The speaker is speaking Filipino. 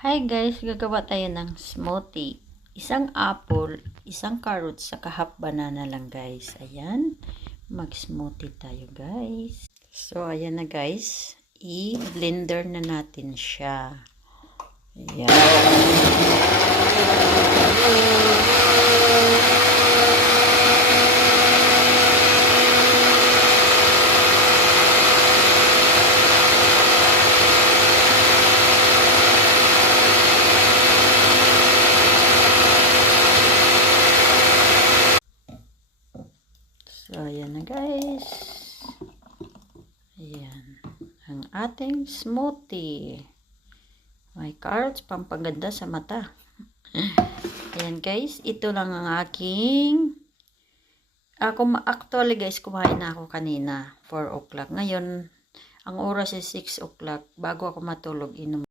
Hi guys, gagawa tayo ng smoothie. Isang apple, isang carrot, saka half banana lang guys. Ayan, mag-smoothie tayo guys. So, ayan na guys. I-blender na natin siya. Ayan. So, ayan na guys. Ayan. Ang ating smoothie. May carrots, pampaganda sa mata. Ayan guys. Ito lang ang aking... Actually guys, kumain na ako kanina. 4 o'clock. Ngayon, ang oras is 6 o'clock. Bago ako matulog, inom.